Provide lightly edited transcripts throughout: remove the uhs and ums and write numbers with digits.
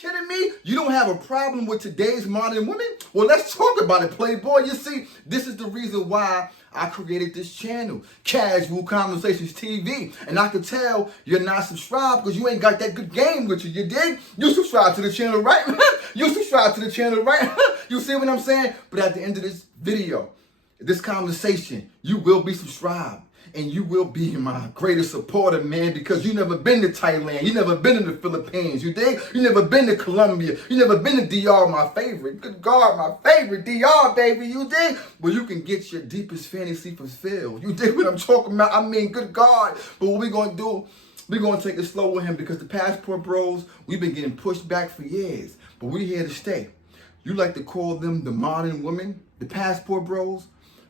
kidding me? You don't have a problem with today's modern women? Well, let's talk about it, Playboy. You see, this is the reason why I created this channel, Casual Conversations TV. And I can tell you're not subscribed because you ain't got that good game with you. You dig? You subscribe to the channel, right? You subscribe to the channel, right? You see what I'm saying? But at the end of this video, this conversation, you will be subscribed. And you will be my greatest supporter, man, because you never been to Thailand. You never been to the Philippines, you dig? You never been to Colombia. You never been to DR, my favorite. Good God, my favorite, DR, baby, you dig? Well, you can get your deepest fantasy fulfilled. You dig what I'm talking about? I mean, good God. But what we're going to do, we're going to take it slow with him because the passport bros, we've been getting pushed back for years. But we're here to stay. You like to call them the modern women, the passport bros?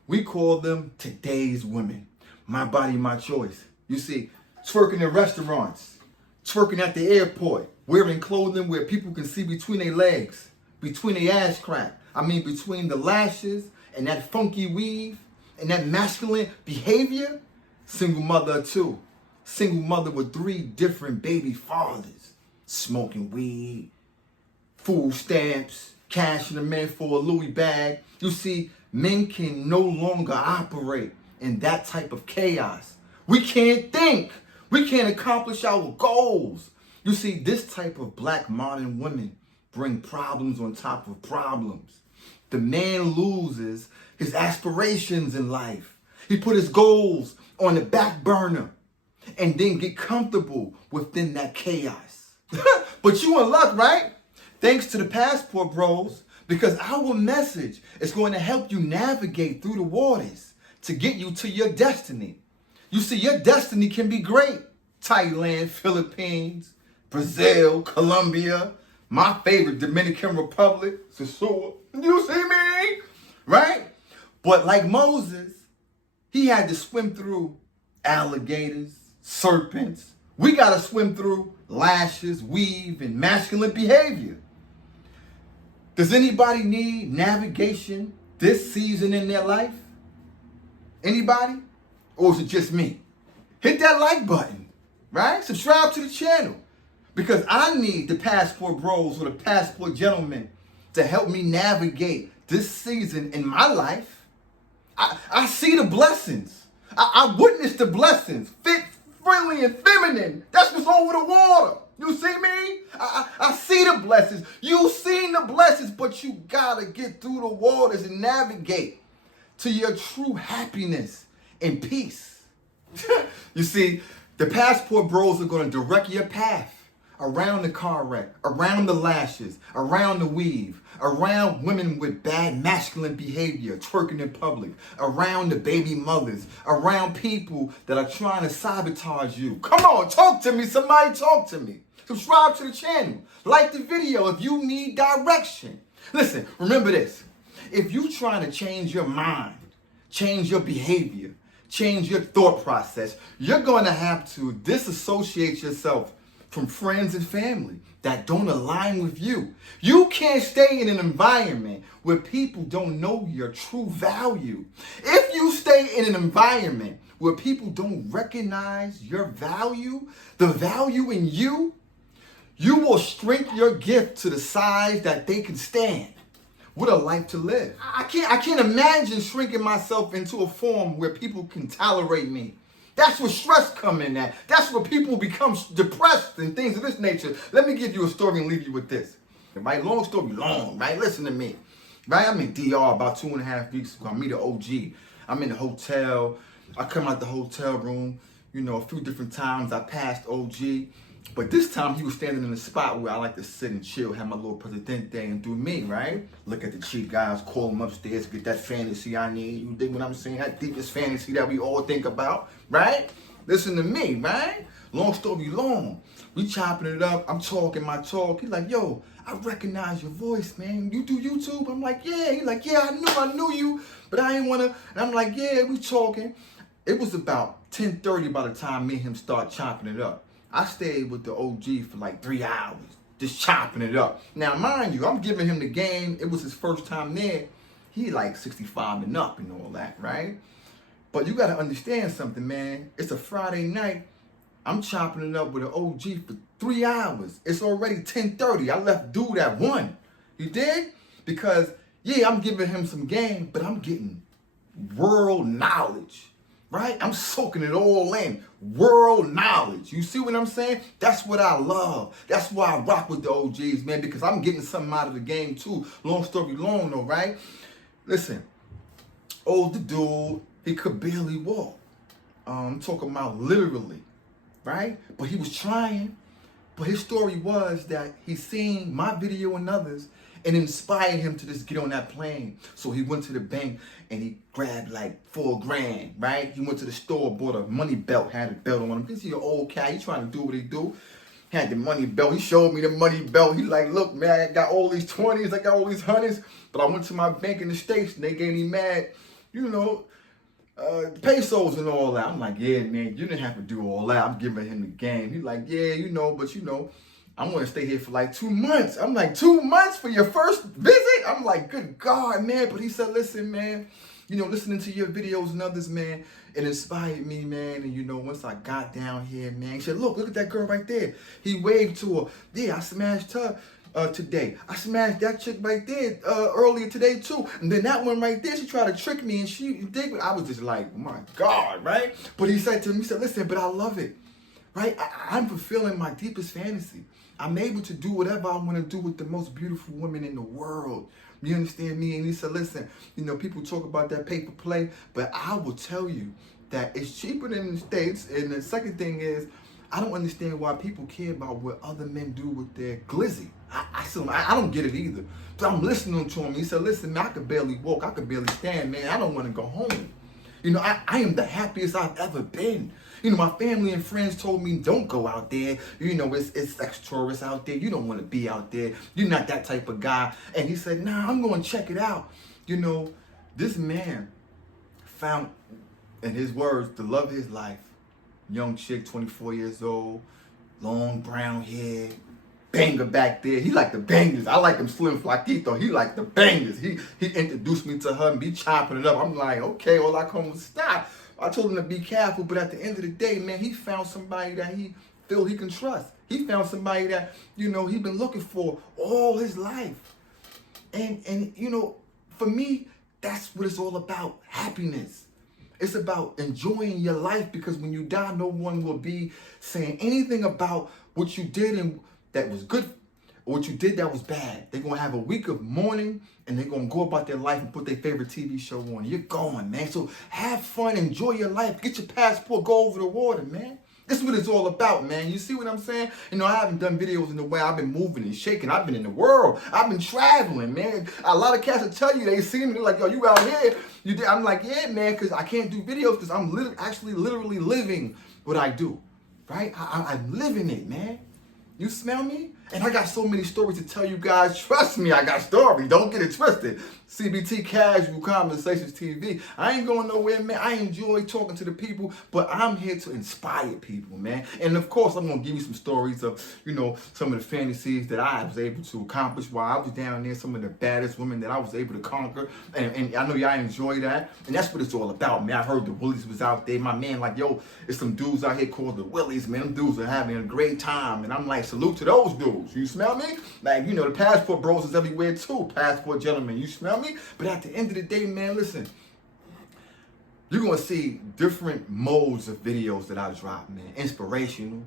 We call them today's women. My body, my choice. You see, twerking in restaurants, twerking at the airport, wearing clothing where people can see between their legs, between their ass crack. I mean, between the lashes and that funky weave and that masculine behavior. Single mother of two. Single mother with 3 different baby fathers. Smoking weed, food stamps, cashing them in for a Louis bag. You see, men can no longer operate in that type of chaos. We can't think. We can't accomplish our goals. You see, this type of black modern women bring problems on top of problems. The man loses his aspirations in life. He put his goals on the back burner and then get comfortable within that chaos. But you in luck, right? Thanks to the passport bros, because our message is going to help you navigate through the waters to get you to your destiny. You see, your destiny can be great. Thailand, Philippines, Brazil, Colombia, my favorite, Dominican Republic, Sasua. You see me? Right? But like Moses, he had to swim through alligators, serpents. We got to swim through lashes, weave, and masculine behavior. Does anybody need navigation this season in their life? Anybody? Or is it just me? Hit that like button, right? Subscribe to the channel. Because I need the passport bros or the passport gentlemen to help me navigate this season in my life. I see the blessings. I witness the blessings. Fit, friendly, and feminine. That's what's over the water. You see me? I see the blessings. You seen the blessings, but you gotta get through the waters and navigate to your true happiness and peace. You see, the passport bros are going to direct your path around the car wreck, around the lashes, around the weave, around women with bad masculine behavior, twerking in public, around the baby mothers, around people that are trying to sabotage you. Come on, talk to me. Somebody talk to me. Subscribe to the channel. Like the video if you need direction. Listen, remember this. If you're trying to change your mind, change your behavior, change your thought process, you're going to have to disassociate yourself from friends and family that don't align with you. You can't stay in an environment where people don't know your true value. If you stay in an environment where people don't recognize your value, the value in you, you will shrink your gift to the size that they can stand. What a life to live. I can't imagine shrinking myself into a form where people can tolerate me. That's where stress come in at. That's where people become depressed and things of this nature. Let me give you a story and leave you with this. Right? Long story long, right? Listen to me. Right? I'm in DR about 2.5 weeks ago. I meet an OG. I'm in the hotel. I come out the hotel room. You know, a few different times I passed OG. But this time he was standing in a spot where I like to sit and chill, have my little presidente and do me, right? Look at the cheap guys, call them upstairs, get that fantasy I need. You dig what I'm saying? That deepest fantasy that we all think about, right? Listen to me, right? Long story long. We chopping it up. I'm talking my talk. He's like, yo, I recognize your voice, man. You do YouTube? I'm like, yeah. He's like, yeah, I knew you, but I ain't want to. And I'm like, yeah, we talking. It was about 10:30 by the time me and him start chopping it up. I stayed with the OG for like 3 hours, just chopping it up. Now, mind you, I'm giving him the game. It was his first time there. He like 65 and up and all that, right? But you got to understand something, man. It's a Friday night. I'm chopping it up with an OG for 3 hours. It's already 10:30. I left dude at 1. You dig? Because, yeah, I'm giving him some game, but I'm getting world knowledge, right? I'm soaking it all in. World knowledge. You see what I'm saying? That's what I love. That's why I rock with the OGs, man, because I'm getting something out of the game, too. Long story long, though, right? Listen, older dude, he could barely walk. I'm talking about literally, right? But he was trying. But his story was that he seen my video and others and inspired him to just get on that plane. So he went to the bank and he grabbed like $4,000, right? He went to the store, bought a money belt, had a belt on him. Because he's an old cat, he trying to do what he do. Had the money belt, he showed me the money belt. He like, look, man, I got all these 20s, I got all these 100s. But I went to my bank in the States and they gave me mad, pesos and all that. I'm like, yeah, man, you didn't have to do all that. I'm giving him the game. He's like, yeah, but I'm going to stay here for like 2 months. I'm like, 2 months for your first visit? I'm like, good God, man. But he said, listen, man, listening to your videos and others, man, it inspired me, man. And, once I got down here, man, he said, look at that girl right there. He waved to her. Yeah, I smashed her. Today. I smashed that chick right there earlier today too. And then that one right there, she tried to trick me and she did. I was just like, my God, right? But he said to me, listen, but I love it, right? I'm fulfilling my deepest fantasy. I'm able to do whatever I want to do with the most beautiful women in the world. You understand me? And he said, listen, people talk about that paper play, but I will tell you that it's cheaper than the States. And the second thing is, I don't understand why people care about what other men do with their glizzy. I don't get it either. So I'm listening to him. He said, listen, man, I could barely walk. I could barely stand, man. I don't want to go home. I am the happiest I've ever been. My family and friends told me, don't go out there. It's sex tourists out there. You don't want to be out there. You're not that type of guy. And he said, nah, I'm going to check it out. This man found, in his words, the love of his life. Young chick, 24 years old, long brown hair, banger back there. He like the bangers. I like him slim flaquito. He like the bangers. He introduced me to her and be chopping it up. I'm like, okay, all I come was stop. I told him to be careful, but at the end of the day, man, he found somebody that he feel he can trust. He found somebody that, he been looking for all his life. And for me, that's what it's all about, happiness. It's about enjoying your life, because when you die, no one will be saying anything about what you did and that was good or what you did that was bad. They're going to have a week of mourning and they're going to go about their life and put their favorite TV show on. You're going, man. So have fun, enjoy your life, get your passport, go over the water, man. This is what it's all about, man. You see what I'm saying? I haven't done videos in the way I've been moving and shaking. I've been in the world. I've been traveling, man. A lot of cats will tell you, they see me, they're like, yo, you out here. I'm like, yeah, man, because I can't do videos because I'm literally living what I do, right? I'm living it, man. You smell me? And I got so many stories to tell you guys. Trust me, I got stories. Don't get it twisted. CBT Casual Conversations TV. I ain't going nowhere, man. I enjoy talking to the people, but I'm here to inspire people, man. And of course, I'm going to give you some stories of, some of the fantasies that I was able to accomplish while I was down there, some of the baddest women that I was able to conquer. And I know y'all enjoy that. And that's what it's all about, man. I heard the Willies was out there. My man, like, yo, there's some dudes out here called the Willies, man. Them dudes are having a great time. And I'm like, salute to those dudes. You smell me? Like, the passport bros is everywhere too. Passport gentlemen, you smell me? But at the end of the day, man, listen, you're going to see different modes of videos that I drop, man. Inspirational,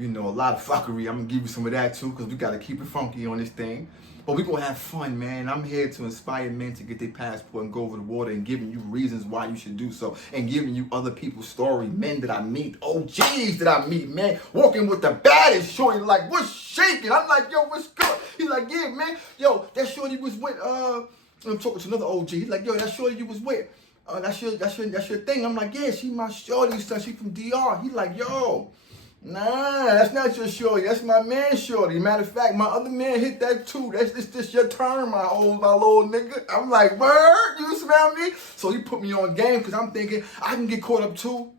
a lot of fuckery. I'm going to give you some of that too, because we got to keep it funky on this thing. But we're going to have fun, man. I'm here to inspire men to get their passport and go over the water, and giving you reasons why you should do so, and giving you other people's story, men that I meet, OGs that I meet, man, walking with the baddest shorty, like, what's shaking? I'm like, yo, what's good? He's like, yeah, man, yo, that shorty was with, I'm talking to another OG. He's like, yo, that shorty you was with, that's your thing. I'm like, yeah, she my shorty, son. She from DR. He's like, yo, nah, that's not your shorty. That's my man shorty. Matter of fact, my other man hit that too. That's just your turn, my little nigga. I'm like, word, you smell me? So he put me on game, because I'm thinking I can get caught up too.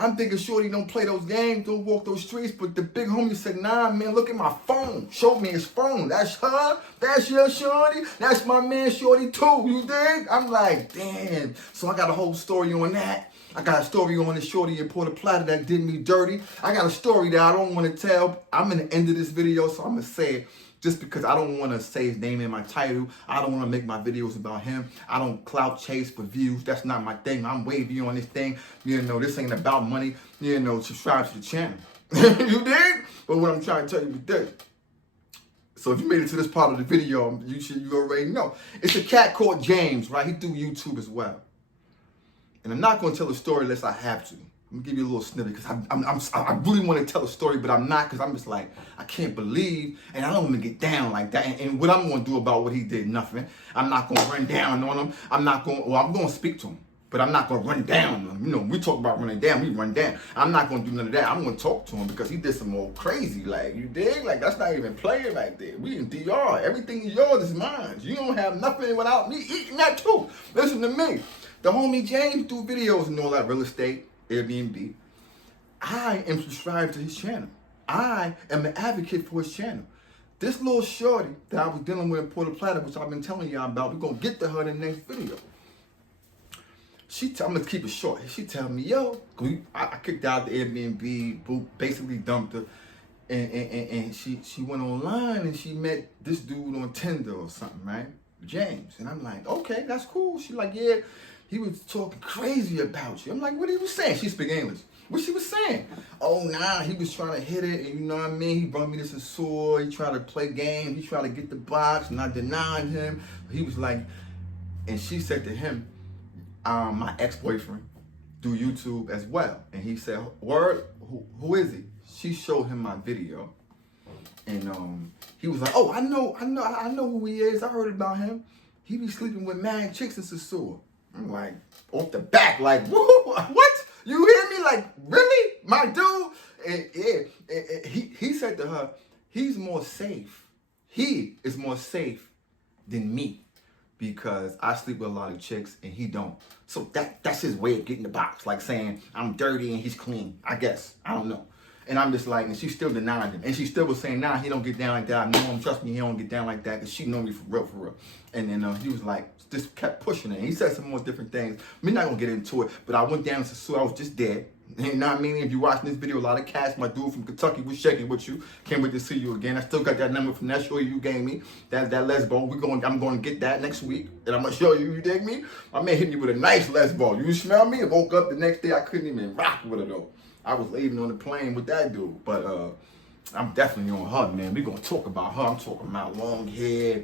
I'm thinking shorty don't play those games, don't walk those streets. But the big homie said, nah, man, look at my phone. Showed me his phone. That's her. That's your shorty. That's my man shorty too. You dig? I'm like, damn. So I got a whole story on that. I got a story on this shorty in Puerto Plata that did me dirty. I got a story that I don't want to tell. I'm in the end of this video, so I'm going to say it just because I don't want to say his name in my title. I don't want to make my videos about him. I don't clout chase for views. That's not my thing. I'm wavy on this thing. You know, this ain't about money. You know, subscribe to the channel. You dig? But what I'm trying to tell you is this. So if you made it to this part of the video, you already know. It's a cat called James, right? He do YouTube as well. And I'm not going to tell a story unless I have to. I'm going to give you a little snippet because I really want to tell a story, but I'm not because I'm just like, I can't believe, and I don't want to get down like that. And what I'm going to do about what he did, nothing. I'm not going to run down on him. I'm going to speak to him. But I'm not going to run down on him. You know, we talk about running down, we run down. I'm not going to do none of that. I'm going to talk to him because he did some old crazy, like, you dig? Like, that's not even playing right there. We in DR. Everything is yours is mine. You don't have nothing without me eating that too. Listen to me. The homie James do videos and all that real estate, Airbnb. I am subscribed to his channel. I am an advocate for his channel. This little shorty that I was dealing with in Puerto Plata, which I've been telling y'all about, we're going to get to her in the next video. I'm going to keep it short. She tell me, yo, I kicked out the Airbnb, basically dumped her, and she went online and she met this dude on Tinder or something, right? James. And I'm like, okay, that's cool. She like, yeah, he was talking crazy about you. I'm like, what he was saying? She speak English. What she was saying? Oh, nah, he was trying to hit it, and you know what I mean? He brought me this sword. He tried to play games. He tried to get the box, and I denied him. He was like, and she said to him, my ex-boyfriend do YouTube as well. And he said, word, who is he? She showed him my video. And he was like, oh, I know who he is. I heard about him. He be sleeping with mad chicks in Sasua. I'm like, off the back, like, woo, what? You hear me? Like, really? My dude? And he said to her, he's more safe. He is more safe than me. Because I sleep with a lot of chicks and he don't. So that's his way of getting the box. Like saying, I'm dirty and he's clean. I guess. I don't know. And I'm just like, and she still denied him. And she still was saying, nah, he don't get down like that. I know him. Trust me, he don't get down like that. Because she know me for real, for real. And then he was like, just kept pushing it. He said some more different things. We're not going to get into it. But I went down to Sue. I was just dead. You know what I mean? If you're watching this video, a lot of cats, my dude from Kentucky was shaking with you. Can't wait to see you again. I still got that number from that show you gave me. That lesbo. I'm going to get that next week. And I'm going to show you. You dig me? I may hit you with a nice lesbo. You smell me? I woke up the next day. I couldn't even rock with it though. I was leaving on the plane with that dude. But I'm definitely on her, man. We're going to talk about her. I'm talking about long hair,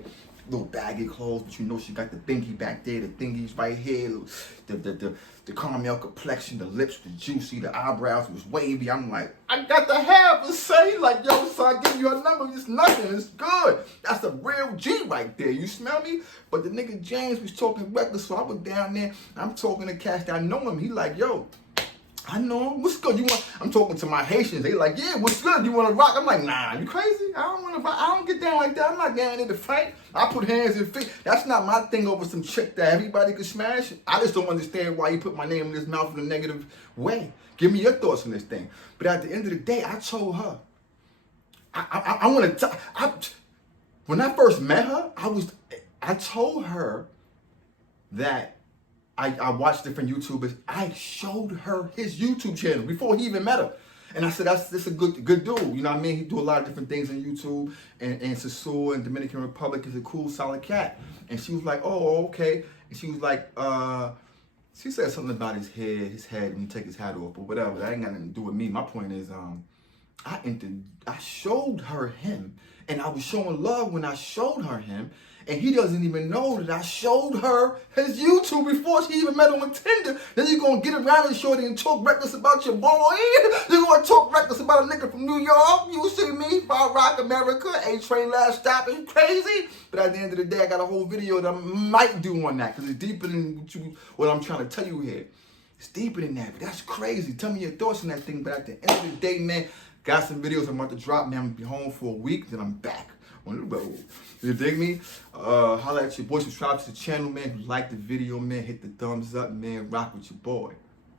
little baggy clothes, but you know she got the thingy back there, the thingies right here, the caramel complexion, the lips were juicy, the eyebrows was wavy. I'm like, I got to have a say, like, yo, so I give you a number, it's nothing, it's good. That's a real G right there, you smell me? But the nigga James was talking reckless, so I was down there, I'm talking to cats that I know him, he like, yo, I know him. What's good? I'm talking to my Haitians. They like, yeah, what's good? You want to rock? I'm like, nah, you crazy? I don't want to rock. I don't get down like that. I'm not down there to fight. I put hands and feet. That's not my thing over some chick that everybody could smash. I just don't understand why you put my name in his mouth in a negative way. Give me your thoughts on this thing. But at the end of the day, I told her, I want to, when I first met her, I told her that I watched different YouTubers. I showed her his YouTube channel before he even met her. And I said, that's a good dude. You know what I mean? He do a lot of different things on YouTube. And Sasua and Dominican Republic is a cool, solid cat. And she was like, oh, okay. And she was like, she said something about his head when he take his hat off or whatever. That ain't got nothing to do with me. My point is, I showed her him. And I was showing love when I showed her him. And he doesn't even know that I showed her his YouTube before she even met him on Tinder. Then you're going to get around and shorty and talk reckless about your boy. You're going to talk reckless about a nigga from New York. You see me, Far Rock America, A-Train last stop. Are you crazy? But at the end of the day, I got a whole video that I might do on that because it's deeper than what I'm trying to tell you here. It's deeper than that, but that's crazy. Tell me your thoughts on that thing. But at the end of the day, man, got some videos I'm about to drop, man. I'm going to be home for a week, then I'm back on the road. You dig me? Holla at your boy, subscribe to the channel, man. If you like the video, man, hit the thumbs up, man. Rock with your boy.